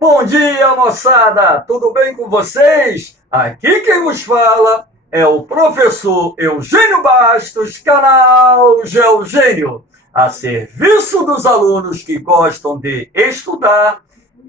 Bom dia, moçada! Tudo bem com vocês? Aqui quem vos fala é o professor Eugênio Bastos, canal Geogênio, a serviço dos alunos que gostam de estudar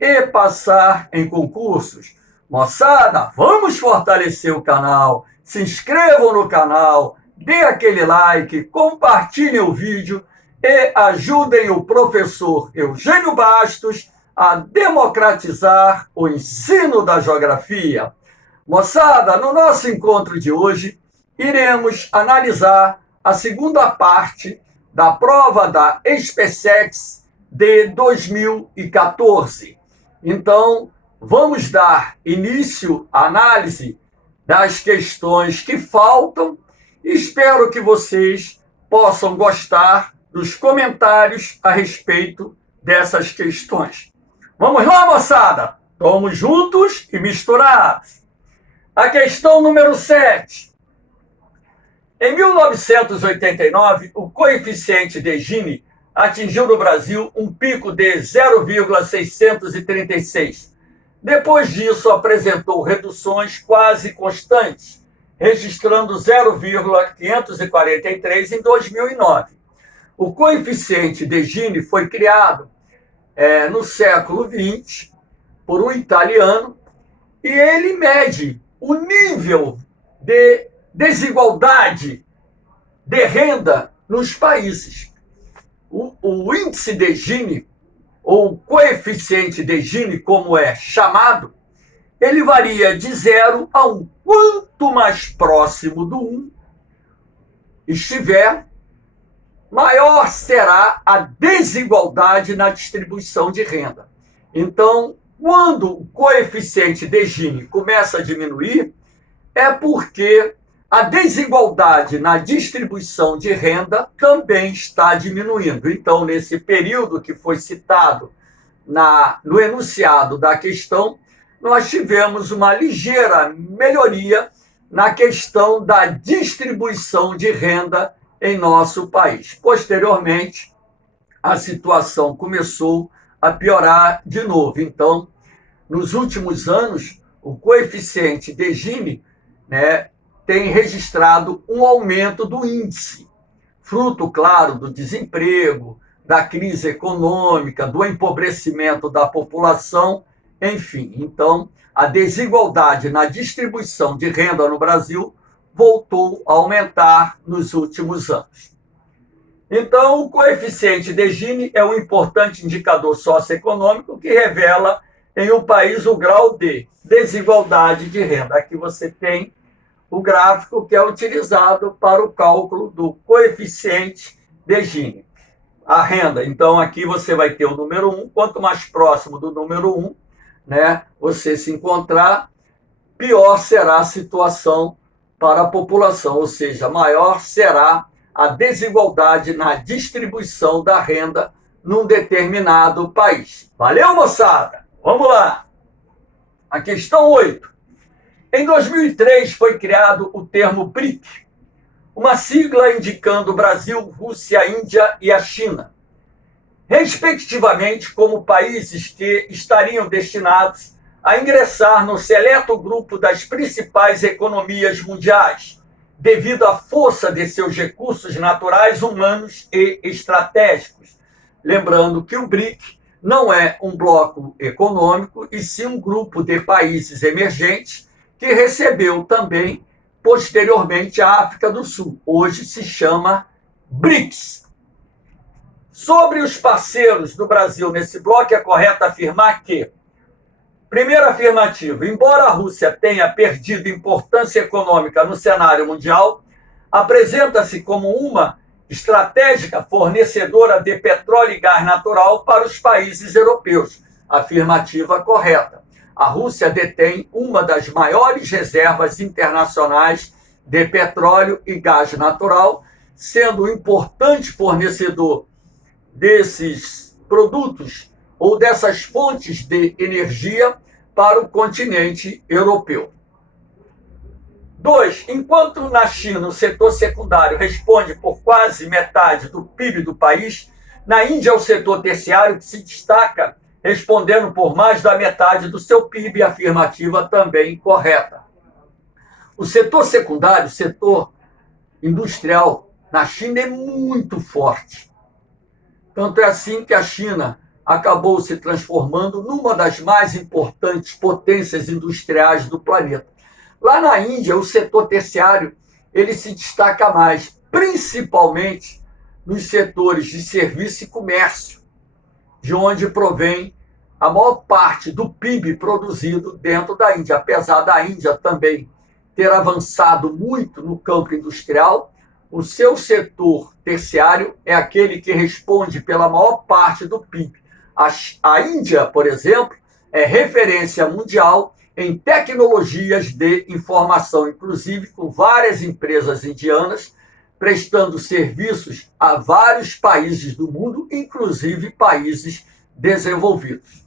e passar em concursos. Moçada, vamos fortalecer o canal, se inscrevam no canal, dê aquele like, compartilhem o vídeo e ajudem o professor Eugênio Bastos a democratizar o ensino da geografia. Moçada, no nosso encontro de hoje, iremos analisar a segunda parte da prova da SpaceX de 2014. Então, vamos dar início à análise das questões que faltam. Espero que vocês possam gostar dos comentários a respeito dessas questões. Vamos lá, moçada? Vamos juntos e misturados. A questão número 7. Em 1989, o coeficiente de Gini atingiu no Brasil um pico de 0,636. Depois disso, apresentou reduções quase constantes, registrando 0,543 em 2009. O coeficiente de Gini foi criado no século XX por um italiano e ele mede o nível de desigualdade de renda nos países. O índice de Gini, ou coeficiente de Gini, como é chamado, ele varia de 0 a 1. Quanto mais próximo do 1 estiver, maior será a desigualdade na distribuição de renda. Então, quando o coeficiente de Gini começa a diminuir, é porque a desigualdade na distribuição de renda também está diminuindo. Então, nesse período que foi citado no enunciado da questão, nós tivemos uma ligeira melhoria na questão da distribuição de renda em nosso país. Posteriormente, a situação começou a piorar de novo. Então, nos últimos anos, o coeficiente de Gini, tem registrado um aumento do índice, fruto, claro, do desemprego, da crise econômica, do empobrecimento da população, enfim. Então, a desigualdade na distribuição de renda no Brasil voltou a aumentar nos últimos anos. Então, o coeficiente de Gini é um importante indicador socioeconômico que revela em um país o grau de desigualdade de renda. Aqui você tem o gráfico que é utilizado para o cálculo do coeficiente de Gini. A renda, então aqui você vai ter o número 1, quanto mais próximo do número 1, você se encontrar, pior será a situação para a população, ou seja, maior será a desigualdade na distribuição da renda num determinado país. Valeu, moçada? Vamos lá. A questão 8. Em 2003 foi criado o termo BRIC, uma sigla indicando o Brasil, Rússia, a Índia e a China, respectivamente como países que estariam destinados a ingressar no seleto grupo das principais economias mundiais, devido à força de seus recursos naturais, humanos e estratégicos. Lembrando que o BRIC não é um bloco econômico, e sim um grupo de países emergentes que recebeu também, posteriormente, a África do Sul. Hoje se chama BRICS. Sobre os parceiros do Brasil nesse bloco, é correto afirmar que, primeira afirmativa, embora a Rússia tenha perdido importância econômica no cenário mundial, apresenta-se como uma estratégica fornecedora de petróleo e gás natural para os países europeus. Afirmativa correta. A Rússia detém uma das maiores reservas internacionais de petróleo e gás natural, sendo um importante fornecedor desses produtos ou dessas fontes de energia para o continente europeu. 2. Enquanto na China o setor secundário responde por quase metade do PIB do país, na Índia é o setor terciário que se destaca respondendo por mais da metade do seu PIB, afirmativa também correta. O setor secundário, o setor industrial na China é muito forte. Tanto é assim que a China acabou se transformando numa das mais importantes potências industriais do planeta. Lá na Índia, o setor terciário ele se destaca mais, principalmente nos setores de serviço e comércio, de onde provém a maior parte do PIB produzido dentro da Índia. Apesar da Índia também ter avançado muito no campo industrial, o seu setor terciário é aquele que responde pela maior parte do PIB. A Índia, por exemplo, é referência mundial em tecnologias de informação, inclusive com várias empresas indianas prestando serviços a vários países do mundo, inclusive países desenvolvidos.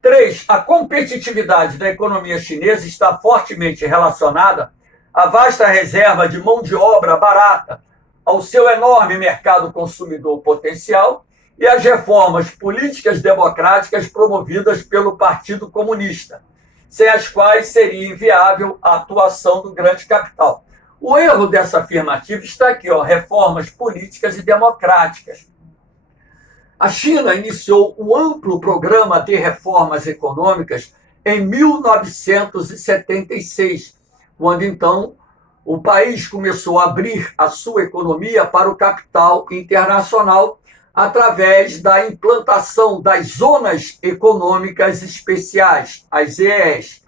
3. A competitividade da economia chinesa está fortemente relacionada à vasta reserva de mão de obra barata, ao seu enorme mercado consumidor potencial e às reformas políticas democráticas promovidas pelo Partido Comunista, sem as quais seria inviável a atuação do grande capital. O erro dessa afirmativa está aqui, reformas políticas e democráticas. A China iniciou um amplo programa de reformas econômicas em 1976, quando então o país começou a abrir a sua economia para o capital internacional através da implantação das zonas econômicas especiais, as ZEEs.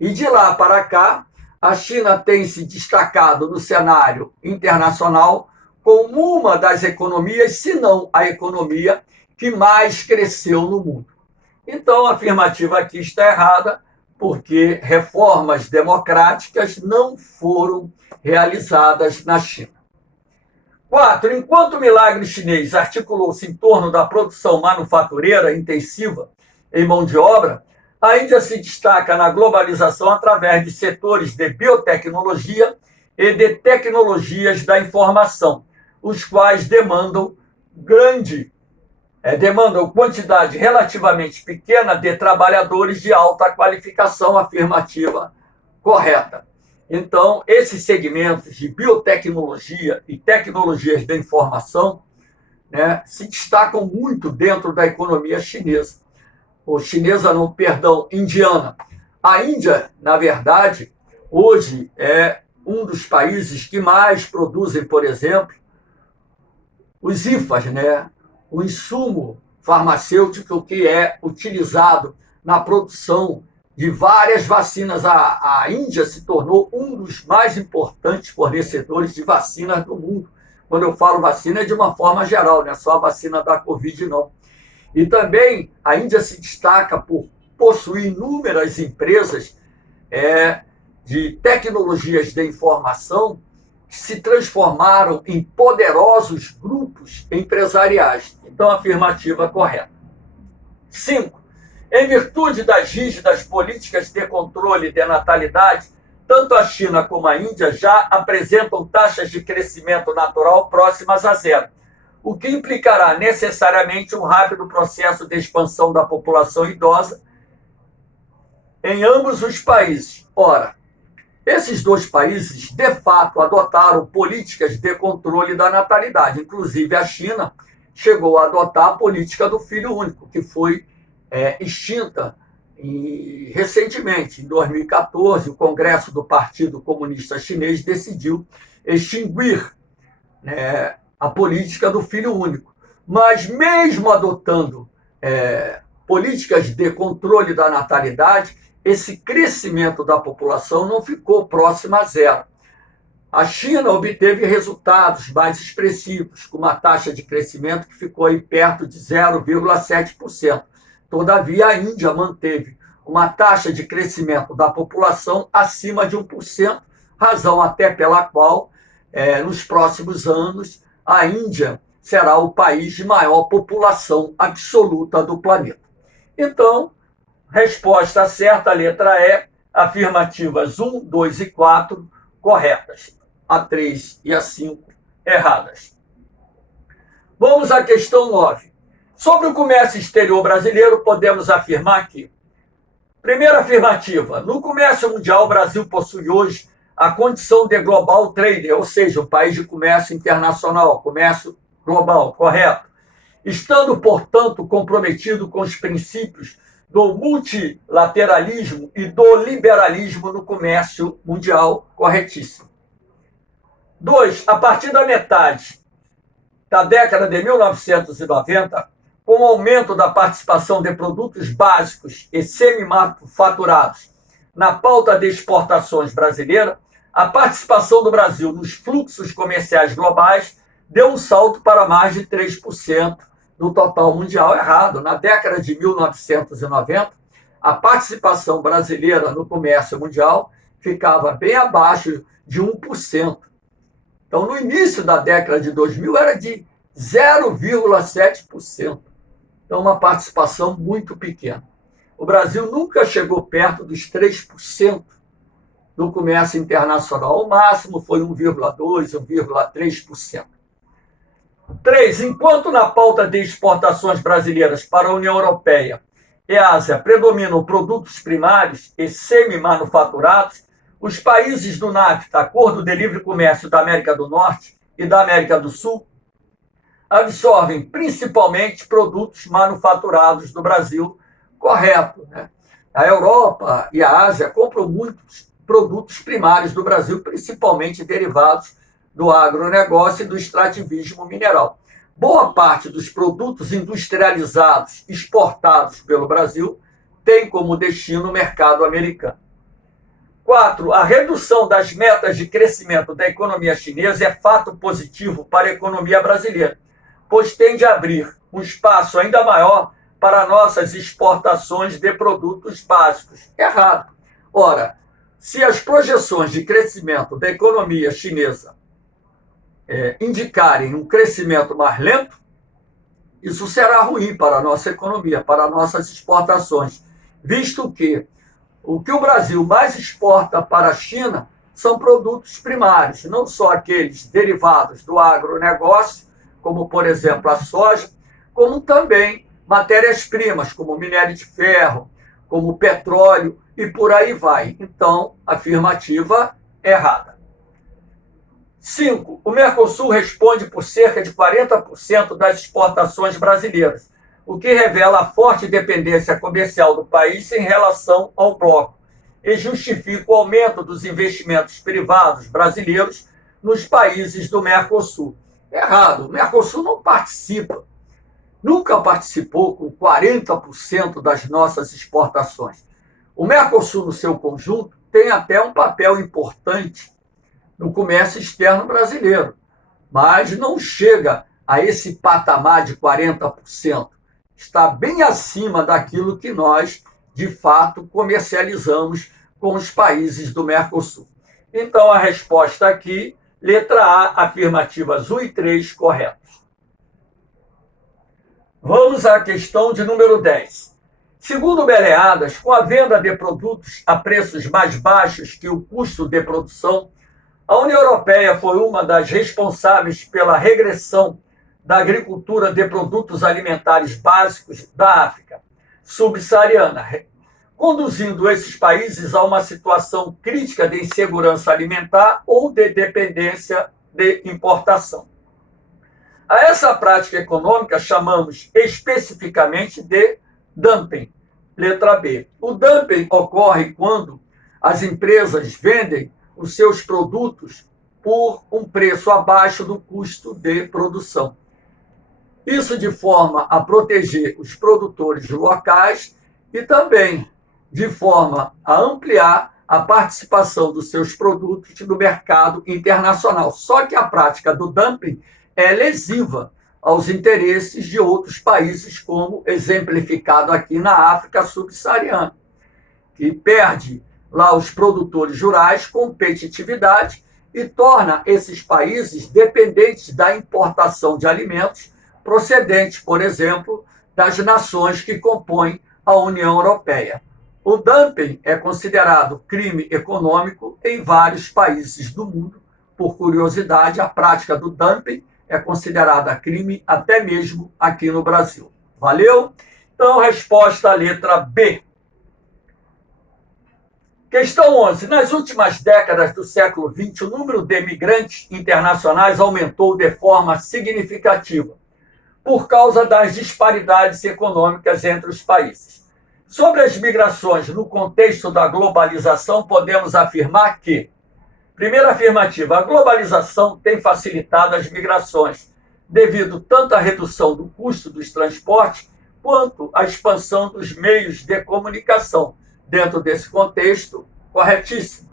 E de lá para cá, a China tem se destacado no cenário internacional como uma das economias, se não a economia que mais cresceu no mundo. Então, a afirmativa aqui está errada, porque reformas democráticas não foram realizadas na China. 4. Enquanto o milagre chinês articulou-se em torno da produção manufatureira intensiva em mão de obra, a Índia se destaca na globalização através de setores de biotecnologia e de tecnologias da informação, os quais demandam quantidade relativamente pequena de trabalhadores de alta qualificação, afirmativa correta. Então, esses segmentos de biotecnologia e tecnologias da informação se destacam muito dentro da economia chinesa. Indiana. A Índia, na verdade, hoje é um dos países que mais produzem, por exemplo, os IFAs, o insumo farmacêutico que é utilizado na produção de várias vacinas. A Índia se tornou um dos mais importantes fornecedores de vacinas do mundo. Quando eu falo vacina, é de uma forma geral, não é só a vacina da Covid, não. E também a Índia se destaca por possuir inúmeras empresas de tecnologias de informação que se transformaram em poderosos grupos empresariais. Então, afirmativa correta. 5. Em virtude das rígidas políticas de controle de natalidade, tanto a China como a Índia já apresentam taxas de crescimento natural próximas a zero, o que implicará necessariamente um rápido processo de expansão da população idosa em ambos os países. Ora, esses dois países, de fato, adotaram políticas de controle da natalidade. Inclusive, a China chegou a adotar a política do filho único, que foi extinta recentemente. Em 2014, o Congresso do Partido Comunista Chinês decidiu extinguir a política do filho único. Mas, mesmo adotando políticas de controle da natalidade, esse crescimento da população não ficou próximo a zero. A China obteve resultados mais expressivos, com uma taxa de crescimento que ficou aí perto de 0,7%. Todavia, a Índia manteve uma taxa de crescimento da população acima de 1%, razão até pela qual, nos próximos anos, a Índia será o país de maior população absoluta do planeta. Então, resposta certa, letra E, afirmativas 1, 2 e 4 corretas. A 3 e a 5 erradas. Vamos à questão 9. Sobre o comércio exterior brasileiro, podemos afirmar que, primeira afirmativa, no comércio mundial, o Brasil possui hoje a condição de global trader, ou seja, um país de comércio internacional, comércio global, correto? Estando, portanto, comprometido com os princípios do multilateralismo e do liberalismo no comércio mundial, corretíssimo. 2. A partir da metade da década de 1990, com o aumento da participação de produtos básicos e semi-manufaturados na pauta de exportações brasileira, a participação do Brasil nos fluxos comerciais globais deu um salto para mais de 3% do total mundial. Errado. Na década de 1990, a participação brasileira no comércio mundial ficava bem abaixo de 1%. Então, no início da década de 2000, era de 0,7%. Então, uma participação muito pequena. O Brasil nunca chegou perto dos 3% do comércio internacional. O máximo foi 1,2%, 1,3%. 3. Enquanto na pauta de exportações brasileiras para a União Europeia e Ásia predominam produtos primários e semi-manufaturados, os países do NAFTA, Acordo de Livre Comércio da América do Norte e da América do Sul, absorvem principalmente produtos manufaturados do Brasil, correto, né? A Europa e a Ásia compram muitos produtos primários do Brasil, principalmente derivados do agronegócio e do extrativismo mineral. Boa parte dos produtos industrializados exportados pelo Brasil tem como destino o mercado americano. 4. A redução das metas de crescimento da economia chinesa é fato positivo para a economia brasileira, pois tende a abrir um espaço ainda maior para nossas exportações de produtos básicos. Errado. Ora, se as projeções de crescimento da economia chinesa indicarem um crescimento mais lento, isso será ruim para a nossa economia, para nossas exportações, visto que o Brasil mais exporta para a China são produtos primários, não só aqueles derivados do agronegócio, como, por exemplo, a soja, como também matérias-primas, como minério de ferro, como petróleo e por aí vai. Então, afirmativa errada. 5. O Mercosul responde por cerca de 40% das exportações brasileiras, o que revela a forte dependência comercial do país em relação ao bloco e justifica o aumento dos investimentos privados brasileiros nos países do Mercosul. Errado. O Mercosul não participa, nunca participou com 40% das nossas exportações. O Mercosul, no seu conjunto, tem até um papel importante no comércio externo brasileiro, mas não chega a esse patamar de 40%. Está bem acima daquilo que nós, de fato, comercializamos com os países do Mercosul. Então, a resposta aqui, letra A, afirmativas 1 e 3, corretos. Vamos à questão de número 10. Segundo Meleadas, com a venda de produtos a preços mais baixos que o custo de produção, a União Europeia foi uma das responsáveis pela regressão da agricultura de produtos alimentares básicos da África subsaariana, conduzindo esses países a uma situação crítica de insegurança alimentar ou de dependência de importação. A essa prática econômica chamamos especificamente de dumping. Letra B. O dumping ocorre quando as empresas vendem os seus produtos por um preço abaixo do custo de produção. Isso de forma a proteger os produtores locais e também de forma a ampliar a participação dos seus produtos no mercado internacional. Só que a prática do dumping é lesiva aos interesses de outros países, como exemplificado aqui na África subsaariana, que perde lá os produtores rurais competitividade e torna esses países dependentes da importação de alimentos procedentes, por exemplo, das nações que compõem a União Europeia. O dumping é considerado crime econômico em vários países do mundo. Por curiosidade, a prática do dumping é considerada crime até mesmo aqui no Brasil. Valeu? Então, resposta à letra B. Questão 11. Nas últimas décadas do século XX, o número de imigrantes internacionais aumentou de forma significativa por causa das disparidades econômicas entre os países. Sobre as migrações no contexto da globalização, podemos afirmar que, primeira afirmativa, a globalização tem facilitado as migrações, devido tanto à redução do custo dos transportes quanto à expansão dos meios de comunicação. Dentro desse contexto, corretíssimo.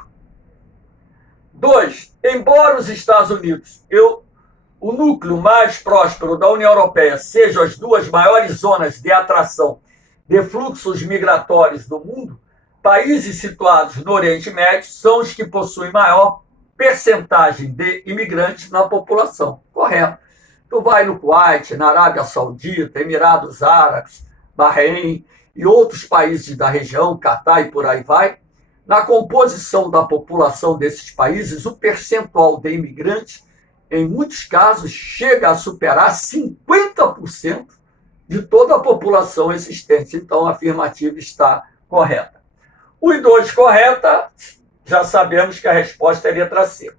2. Embora os Estados Unidos e o núcleo mais próspero da União Europeia sejam as duas maiores zonas de atração de fluxos migratórios do mundo, países situados no Oriente Médio são os que possuem maior percentagem de imigrantes na população. Correto. Tu vai no Kuwait, na Arábia Saudita, Emirados Árabes, Bahrein e outros países da região, Catar e por aí vai, na composição da população desses países, o percentual de imigrantes, em muitos casos, chega a superar 50% de toda a população existente. Então, a afirmativa está correta. Os 2 correta, já sabemos que a resposta é a letra C.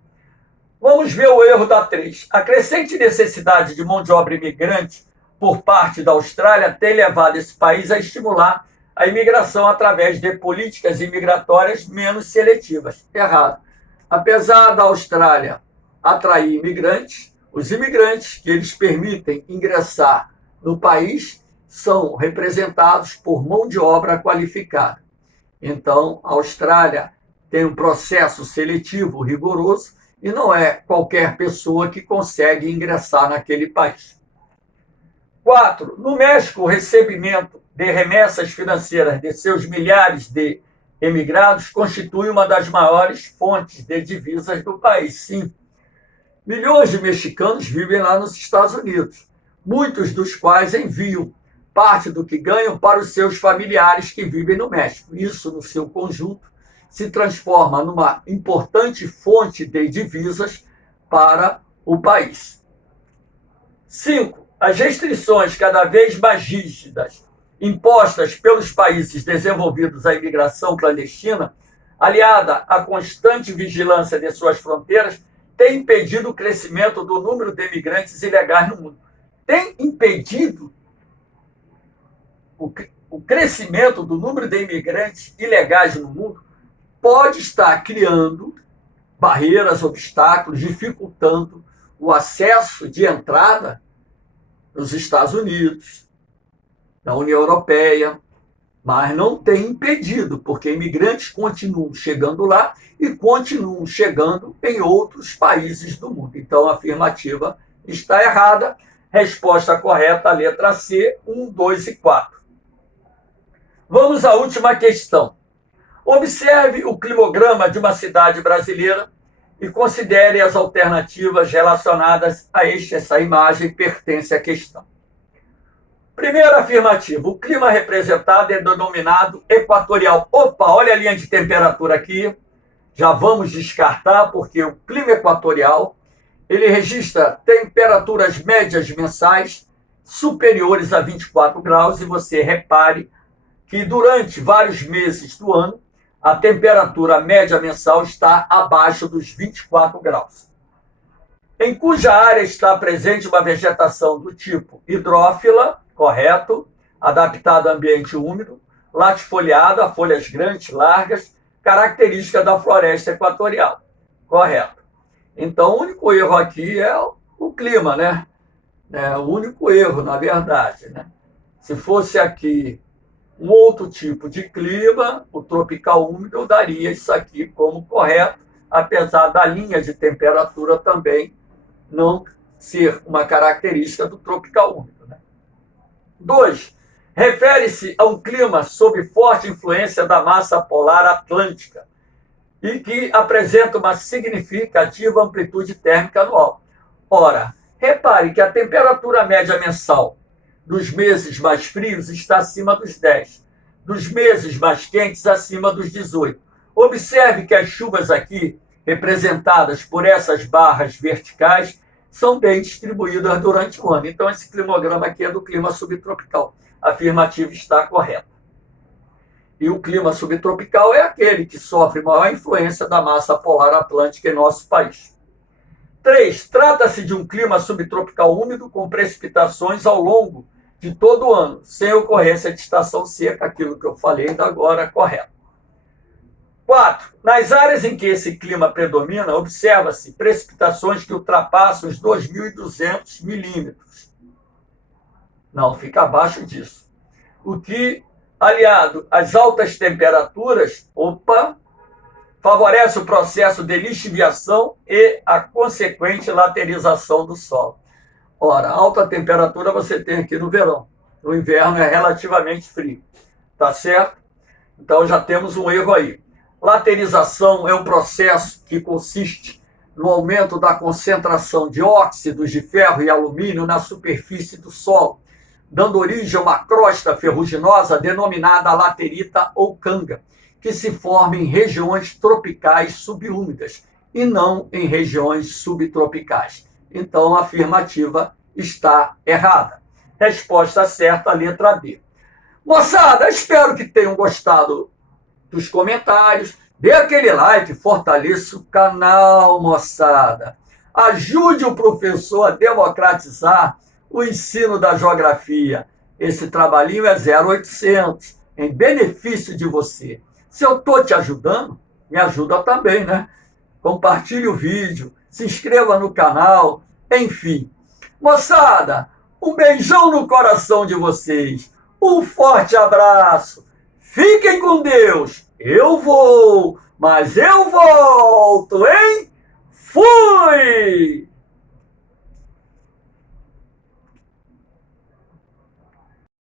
Vamos ver o erro da 3. A crescente necessidade de mão de obra imigrante por parte da Austrália tem levado esse país a estimular a imigração através de políticas imigratórias menos seletivas. Errado. Apesar da Austrália atrair imigrantes, os imigrantes que eles permitem ingressar no país são representados por mão de obra qualificada. Então, a Austrália tem um processo seletivo rigoroso e não é qualquer pessoa que consegue ingressar naquele país. 4. No México, o recebimento de remessas financeiras de seus milhares de emigrados constitui uma das maiores fontes de divisas do país. Sim, milhões de mexicanos vivem lá nos Estados Unidos, muitos dos quais enviam parte do que ganham para os seus familiares que vivem no México. Isso, no seu conjunto, se transforma numa importante fonte de divisas para o país. 5. As restrições cada vez mais rígidas impostas pelos países desenvolvidos à imigração clandestina, aliada à constante vigilância de suas fronteiras, tem impedido o crescimento do número de imigrantes ilegais no mundo. Tem impedido o crescimento do número de imigrantes ilegais no mundo, pode estar criando barreiras, obstáculos, dificultando o acesso de entrada nos Estados Unidos, na União Europeia, mas não tem impedido, porque imigrantes continuam chegando lá e continuam chegando em outros países do mundo. Então, a afirmativa está errada. Resposta correta, a letra C, 1, 2 e 4. Vamos à última questão. Observe o climograma de uma cidade brasileira e considere as alternativas relacionadas a essa imagem pertence à questão. Primeira afirmativa, o clima representado é denominado equatorial. Opa, olha a linha de temperatura aqui. Já vamos descartar, porque o clima equatorial ele registra temperaturas médias mensais superiores a 24 graus, e você repare que durante vários meses do ano, a temperatura média mensal está abaixo dos 24 graus. Em cuja área está presente uma vegetação do tipo hidrófila, correto, adaptada a ambiente úmido, latifoliada, folhas grandes, largas, característica da floresta equatorial. Correto. Então, o único erro aqui é o clima, né? É o único erro, na verdade, né? Se fosse aqui um outro tipo de clima, o tropical úmido, eu daria isso aqui como correto, apesar da linha de temperatura também não ser uma característica do tropical úmido, né? 2. Refere-se a um clima sob forte influência da massa polar atlântica e que apresenta uma significativa amplitude térmica anual. Ora, repare que a temperatura média mensal dos meses mais frios está acima dos 10, dos meses mais quentes acima dos 18. Observe que as chuvas aqui, representadas por essas barras verticais, são bem distribuídas durante o ano. Então, esse climograma aqui é do clima subtropical. A afirmativa está correta. E o clima subtropical é aquele que sofre maior influência da massa polar atlântica em nosso país. 3. Trata-se de um clima subtropical úmido com precipitações ao longo de todo o ano, sem ocorrência de estação seca, aquilo que eu falei ainda agora, correto. 4. Nas áreas em que esse clima predomina, observa-se precipitações que ultrapassam os 2.200 milímetros. Não, fica abaixo disso. O que, aliado às altas temperaturas, favorece o processo de lixiviação e a consequente laterização do solo. Ora, alta temperatura você tem aqui no verão. No inverno é relativamente frio. Tá certo? Então já temos um erro aí. Laterização é um processo que consiste no aumento da concentração de óxidos de ferro e alumínio na superfície do solo, dando origem a uma crosta ferruginosa denominada laterita ou canga, que se forma em regiões tropicais subúmidas e não em regiões subtropicais. Então, a afirmativa está errada. Resposta certa, a letra B. Moçada, espero que tenham gostado dos comentários. Dê aquele like, fortaleça o canal, moçada. Ajude o professor a democratizar o ensino da geografia. Esse trabalhinho é 0800, em benefício de você. Se eu estou te ajudando, me ajuda também, né? Compartilhe o vídeo, se inscreva no canal, enfim. Moçada, um beijão no coração de vocês. Um forte abraço. Fiquem com Deus. Eu vou, mas eu volto, hein? Fui!